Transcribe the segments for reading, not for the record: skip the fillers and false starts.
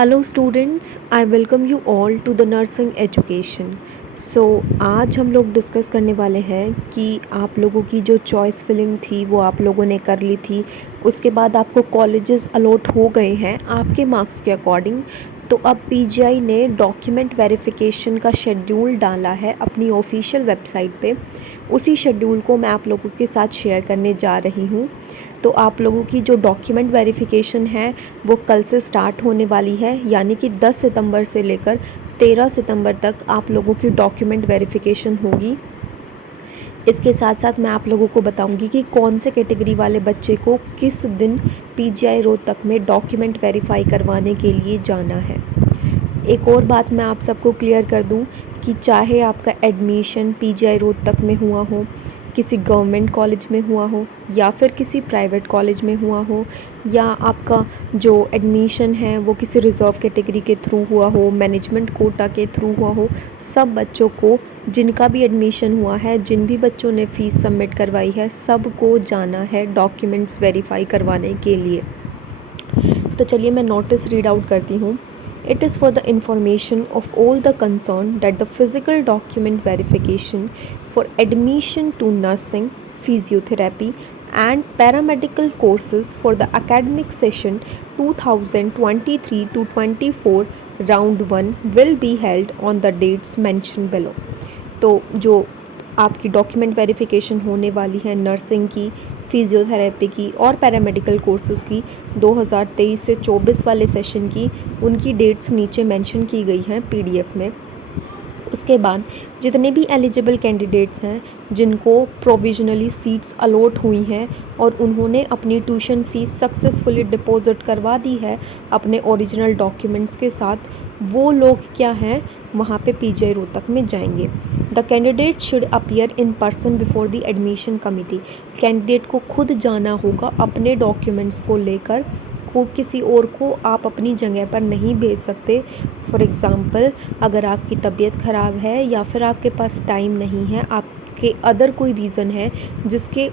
Hello students, I welcome you all to the nursing education. आज हम लोग discuss करने वाले हैं कि आप लोगों की जो चॉइस फिलिंग थी वो आप लोगों ने कर ली थी। उसके बाद आपको कॉलेजेस अलॉट हो गए हैं आपके मार्क्स के अकॉर्डिंग। तो अब पीजीआई ने डॉक्यूमेंट वेरिफिकेशन का शेड्यूल डाला है अपनी ऑफिशियल वेबसाइट पे। उसी शेड्यूल को मैं आप लोगों के साथ शेयर करने जा रही हूँ। तो आप लोगों की जो डॉक्यूमेंट वेरिफिकेशन है वो कल से स्टार्ट होने वाली है, यानी कि 10 सितंबर से लेकर 13 सितंबर तक आप लोगों की डॉक्यूमेंट वेरिफिकेशन होगी। इसके साथ साथ मैं आप लोगों को बताऊंगी कि कौन से कैटेगरी वाले बच्चे को किस दिन पीजीआई रोहतक में डॉक्यूमेंट वेरीफाई करवाने के लिए जाना है। एक और बात मैं आप सबको क्लियर कर दूं कि चाहे आपका एडमिशन पीजीआई रोहतक में हुआ हो, किसी गवर्नमेंट कॉलेज में हुआ हो या फिर किसी प्राइवेट कॉलेज में हुआ हो, या आपका जो एडमिशन है वो किसी रिज़र्व कैटेगरी के थ्रू हुआ हो, मैनेजमेंट कोटा के थ्रू हुआ हो, सब बच्चों को जिनका भी एडमिशन हुआ है, जिन भी बच्चों ने फ़ीस सबमिट करवाई है, सबको जाना है डॉक्यूमेंट्स वेरीफाई करवाने के लिए। तो चलिए मैं नोटिस रीड आउट करती हूँ। It is for the information of all the concerned that the physical document verification for admission to nursing, physiotherapy and paramedical courses for the academic session 2023 to 24 round 1 will be held on the dates mentioned below। तो जो आपकी document verification होने वाली है nursing की, physiotherapy की और paramedical courses की 2023 से 24 वाले सेशन की, उनकी डेट्स नीचे मेंशन की गई हैं पीडीएफ में। उसके बाद जितने भी एलिजिबल कैंडिडेट्स हैं जिनको प्रोविजनली सीट्स अलॉट हुई हैं और उन्होंने अपनी ट्यूशन फ़ीस सक्सेसफुली डिपॉजिट करवा दी है अपने ओरिजिनल डॉक्यूमेंट्स के साथ, वो लोग क्या हैं वहाँ पे पीजीआई रोहतक में जाएंगे। The candidate should appear in person before the admission committee. Candidate को खुद जाना होगा अपने डॉक्यूमेंट्स को लेकर, को किसी और को आप अपनी जगह पर नहीं भेज सकते। फॉर एग्ज़ाम्पल, अगर आपकी तबीयत ख़राब है या फिर आपके पास टाइम नहीं है, आपके अदर कोई रीज़न है जिसके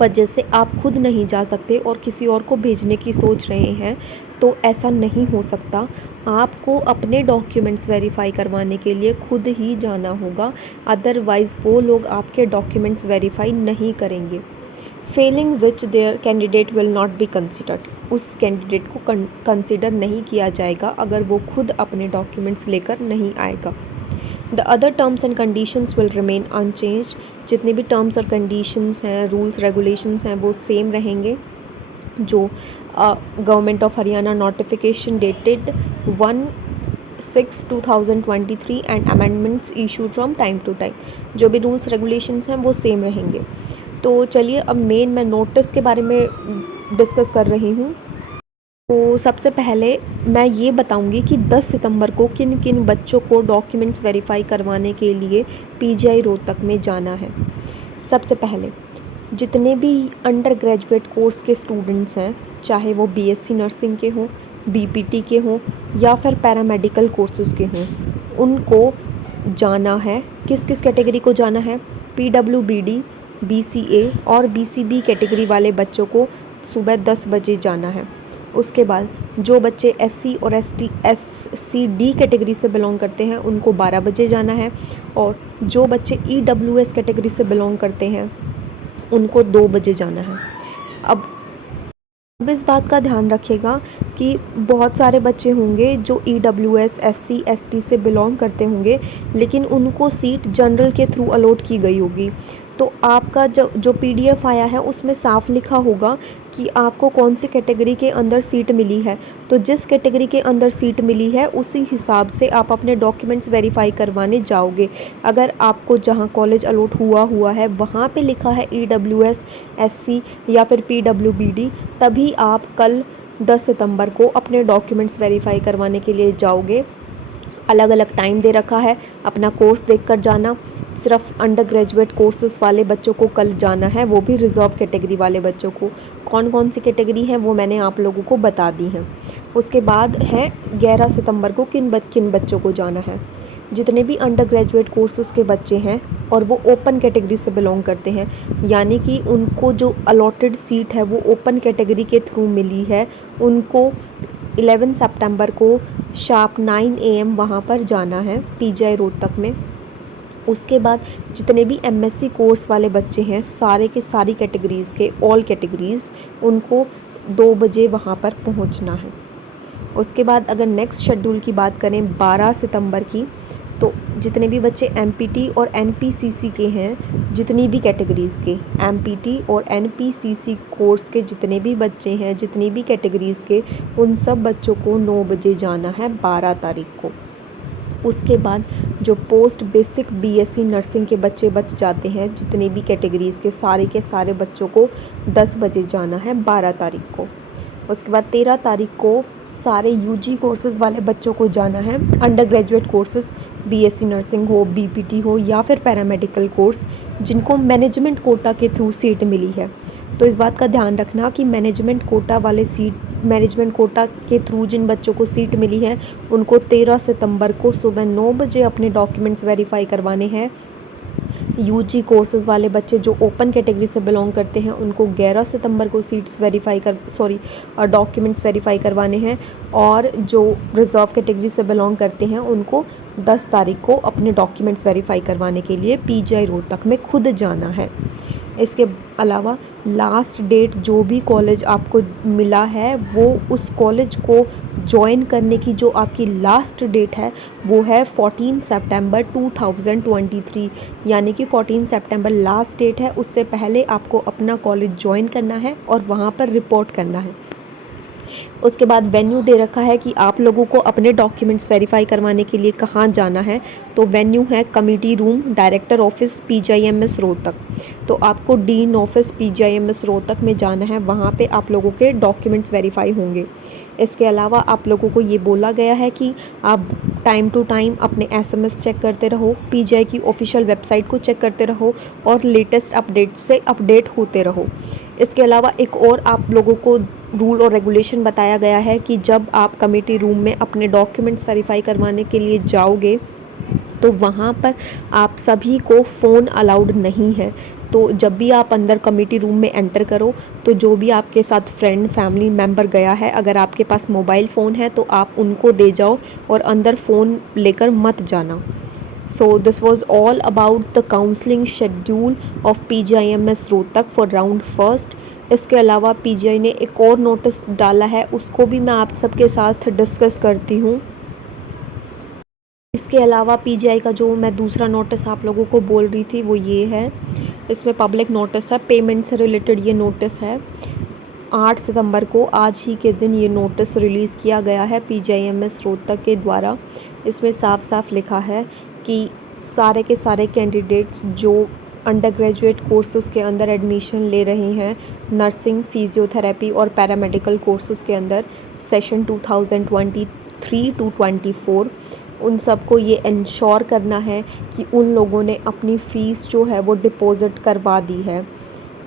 वजह से आप खुद नहीं जा सकते और किसी और को भेजने की सोच रहे हैं, तो ऐसा नहीं हो सकता। आपको अपने डॉक्यूमेंट्स वेरीफाई करवाने के लिए खुद ही जाना होगा, अदरवाइज़ वो लोग आपके डॉक्यूमेंट्स वेरीफाई नहीं करेंगे। Fehling which there candidate will not be considered. उस कैंडिडेट को कंसिडर नहीं किया जाएगा अगर वो खुद अपने डॉक्यूमेंट्स लेकर नहीं आएगा। The other terms and conditions will remain unchanged. जितने भी टर्म्स और कंडीशंस हैं, रूल्स रेगुलेशंस हैं, वो सेम रहेंगे। जो government of Haryana notification dated 1/6/2023 and amendments issued from time to time, जो भी रूल्स रेगुलेशंस हैं वो सेम रहेंगे। तो चलिए अब मैं नोटिस के बारे में डिस्कस कर रही हूँ। तो सबसे पहले मैं ये बताऊंगी कि 10 सितंबर को किन किन बच्चों को डॉक्यूमेंट्स वेरीफाई करवाने के लिए पीजीआई रोहतक में जाना है। सबसे पहले जितने भी अंडर ग्रेजुएट कोर्स के स्टूडेंट्स हैं, चाहे वो बीएससी नर्सिंग के हों, बीपीटी के हों या फिर पैरामेडिकल कोर्सेज़ के हों, उनको जाना है। किस किस कैटेगरी को जाना है? पीडब्ल्यूबीडी, बीसीए और बीसीबी कैटेगरी वाले बच्चों को सुबह 10 बजे जाना है। उसके बाद जो बच्चे एससी और एससी/डी कैटेगरी से बिलोंग करते हैं उनको 12 बजे जाना है, और जो बच्चे ईडब्ल्यूएस कैटेगरी से बिलोंग करते हैं उनको 2 बजे जाना है। अब इस बात का ध्यान रखिएगा कि बहुत सारे बच्चे होंगे जो ईडब्ल्यूएस, एससी, एसटी से बिलोंग करते होंगे, लेकिन उनको सीट जनरल के थ्रू अलॉट की गई होगी। तो आपका जो पीडीएफ आया है उसमें साफ लिखा होगा कि आपको कौन सी कैटेगरी के अंदर सीट मिली है। तो जिस कैटेगरी के अंदर सीट मिली है उसी हिसाब से आप अपने डॉक्यूमेंट्स वेरीफाई करवाने जाओगे। अगर आपको जहां कॉलेज अलॉट हुआ है वहां पे लिखा है ईडब्ल्यूएस, एससी या फिर पीडब्ल्यूबीडी, तभी आप कल 10 सितंबर को अपने डॉक्यूमेंट्स वेरीफाई करवाने के लिए जाओगे। अलग अलग टाइम दे रखा है, अपना कोर्स देखकर जाना। सिर्फ अंडर ग्रेजुएट कोर्सेस वाले बच्चों को कल जाना है, वो भी रिजर्व कैटेगरी वाले बच्चों को। कौन कौन सी कैटेगरी है वो मैंने आप लोगों को बता दी हैं। उसके बाद है 11 सितंबर को किन बच्चों को जाना है। जितने भी अंडर ग्रेजुएट कोर्सेज़ के बच्चे हैं और वो ओपन कैटेगरी से बिलोंग करते हैं, यानी कि उनको जो अलॉटेड सीट है वो ओपन कैटेगरी के थ्रू मिली है, उनको 11 सितंबर को शार्प 9 AM वहाँ पर जाना है पीजीआई रोहतक में। उसके बाद जितने भी एमएससी कोर्स वाले बच्चे हैं सारे के सारी कैटेगरीज़ के ऑल कैटेगरीज़ उनको 2 बजे वहाँ पर पहुँचना है। उसके बाद अगर नेक्स्ट शेड्यूल की बात करें 12 सितंबर की, तो जितने भी बच्चे एमपीटी और एनपीसीसी के हैं, जितनी भी कैटेगरीज़ के एमपीटी और एनपीसीसी कोर्स के जितने भी बच्चे हैं, जितनी भी कैटेगरीज़ के, उन सब बच्चों को 9 बजे जाना है 12 तारीख को। उसके बाद जो पोस्ट बेसिक बीएससी नर्सिंग के बच्चे बच जाते हैं, जितने भी कैटेगरीज़ के सारे बच्चों को 10 बजे जाना है 12 तारीख को। उसके बाद 13 तारीख को सारे यूजी कोर्सेज़ वाले बच्चों को जाना है, under graduate courses BSc nursing हो, बीपीटी हो या फिर पैरामेडिकल कोर्स जिनको मैनेजमेंट कोटा के थ्रू सीट मिली है। तो इस बात का ध्यान रखना कि मैनेजमेंट कोटा के थ्रू जिन बच्चों को सीट मिली है उनको 13 सितंबर को सुबह 9 बजे अपने डॉक्यूमेंट्स वेरीफाई करवाने हैं। यूजी कोर्सेज़ वाले बच्चे जो ओपन कैटेगरी से बिलोंग करते हैं उनको 11 सितंबर को डॉक्यूमेंट्स वेरीफाई करवाने हैं, और जो रिज़र्व कैटेगरी से बिलोंग करते हैं उनको 10 तारीख को अपने डॉक्यूमेंट्स वेरीफाई करवाने के लिए पीजीआई रोहतक में खुद जाना है। इसके अलावा लास्ट डेट जो भी कॉलेज आपको मिला है वो उस कॉलेज को ज्वाइन करने की जो आपकी लास्ट डेट है वो है 14 सितंबर 2023, यानी कि 14 सितंबर लास्ट डेट है। उससे पहले आपको अपना कॉलेज ज्वाइन करना है और वहाँ पर रिपोर्ट करना है। उसके बाद वेन्यू दे रखा है कि आप लोगों को अपने डॉक्यूमेंट्स वेरीफाई करवाने के लिए कहाँ जाना है। तो वेन्यू है committee room, director office, PGIMS Rohtak. तो आपको डीन ऑफिस पीजीआईएमएस रोहतक में जाना है, वहाँ पे आप लोगों के डॉक्यूमेंट्स वेरीफाई होंगे। इसके अलावा आप लोगों को ये बोला गया है कि आप टाइम टू टाइम अपने एसएमएस चेक करते रहो, पीजीआई की ऑफिशियल वेबसाइट को चेक करते रहो और लेटेस्ट अपडेट से अपडेट होते रहो। इसके अलावा एक और आप लोगों को रूल और रेगुलेशन बताया गया है कि जब आप कमेटी रूम में अपने डॉक्यूमेंट्स वेरीफाई करवाने के लिए जाओगे तो वहाँ पर आप सभी को फ़ोन अलाउड नहीं है। तो जब भी आप अंदर कमेटी रूम में एंटर करो तो जो भी आपके साथ फ्रेंड फैमिली मेम्बर गया है, अगर आपके पास मोबाइल फ़ोन है तो आप उनको दे जाओ और अंदर फ़ोन लेकर मत जाना। So this was all about the counseling schedule of PGIMS Rohtak for round first. इसके अलावा पीजीआई ने एक और नोटिस डाला है, उसको भी मैं आप सबके साथ डिस्कस करती हूँ। इसके अलावा पीजीआई का जो मैं दूसरा नोटिस आप लोगों को बोल रही थी वो ये है, इसमें पब्लिक नोटिस है, पेमेंट से रिलेटेड ये नोटिस है। 8 सितंबर को आज ही के दिन ये नोटिस रिलीज़ किया गया है पीजीआईएमएस रोहतक के द्वारा। इसमें साफ साफ लिखा है कि सारे के सारे कैंडिडेट्स जो अंडर ग्रेजुएट कोर्सेज़ के अंदर एडमिशन ले रहे हैं, नर्सिंग, फिजियोथेरेपी और पैरामेडिकल कोर्सेज़ के अंदर सेशन 2023 टू 24, उन सबको ये इंश्योर करना है कि उन लोगों ने अपनी फ़ीस जो है वो डिपॉज़िट करवा दी है।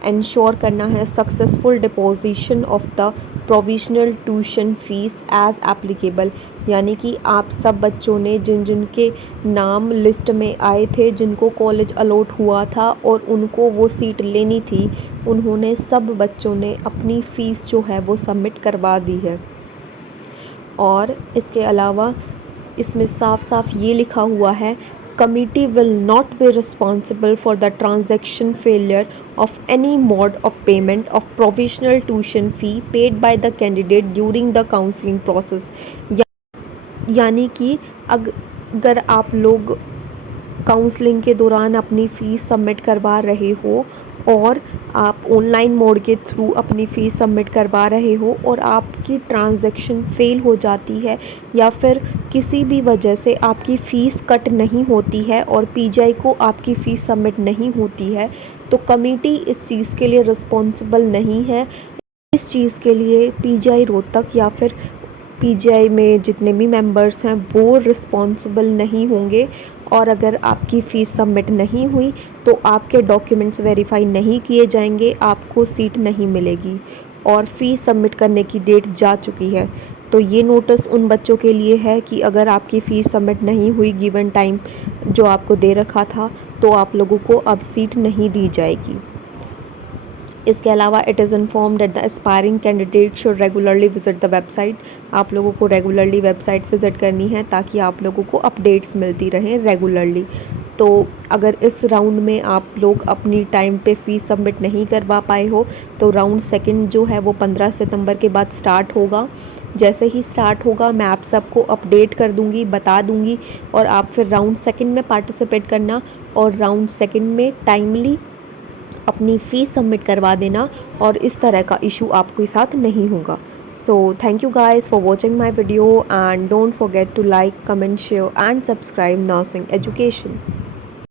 इंश्योर करना है successful deposition of the provisional tuition fees as applicable, यानी कि आप सब बच्चों ने जिन जिन के नाम लिस्ट में आए थे, जिनको कॉलेज अलॉट हुआ था और उनको वो सीट लेनी थी, उन्होंने सब बच्चों ने अपनी फ़ीस जो है वो सबमिट करवा दी है। और इसके अलावा इसमें साफ साफ ये लिखा हुआ है, committee will not be responsible for the transaction failure of any mode of payment of provisional tuition fee paid by the candidate during the counseling process। यानी कि अगर आप लोग काउंसलिंग के दौरान अपनी फ़ीस सबमिट करवा रहे हो और आप ऑनलाइन मोड के थ्रू अपनी फ़ीस सबमिट करवा रहे हो और आपकी ट्रांजैक्शन फ़ेल हो जाती है या फिर किसी भी वजह से आपकी फ़ीस कट नहीं होती है और पीजीआई को आपकी फ़ीस सबमिट नहीं होती है, तो कमेटी इस चीज़ के लिए रिस्पॉन्सिबल नहीं है। इस चीज़ के लिए पीजीआई रोहतक या फिर पीजीआई में जितने भी मेंबर्स हैं वो रिस्पॉन्सिबल नहीं होंगे। और अगर आपकी फ़ीस सबमिट नहीं हुई तो आपके डॉक्यूमेंट्स वेरीफाई नहीं किए जाएंगे, आपको सीट नहीं मिलेगी और फ़ीस सबमिट करने की डेट जा चुकी है। तो ये नोटिस उन बच्चों के लिए है कि अगर आपकी फ़ीस सबमिट नहीं हुई गिवन टाइम जो आपको दे रखा था, तो आप लोगों को अब सीट नहीं दी जाएगी। इसके अलावा it is inform that the aspiring candidate should regularly visit the website. आप लोगों को रेगुलरली वेबसाइट विजिट करनी है ताकि आप लोगों को अपडेट्स मिलती रहें रेगुलरली। तो अगर इस राउंड में आप लोग अपनी टाइम पे फ़ीस सबमिट नहीं करवा पाए हो तो राउंड सेकंड जो है वो 15 सितंबर के बाद स्टार्ट होगा। जैसे ही स्टार्ट होगा मैं आप सबको अपडेट कर दूंगी, बता दूंगी, और आप फिर राउंड सेकंड में पार्टिसिपेट करना और राउंड सेकंड में टाइमली अपनी फ़ीस सबमिट करवा देना और इस तरह का इशू आपके साथ नहीं होगा। So thank you guys for watching my video and don't forget to like, comment, share and subscribe nursing education.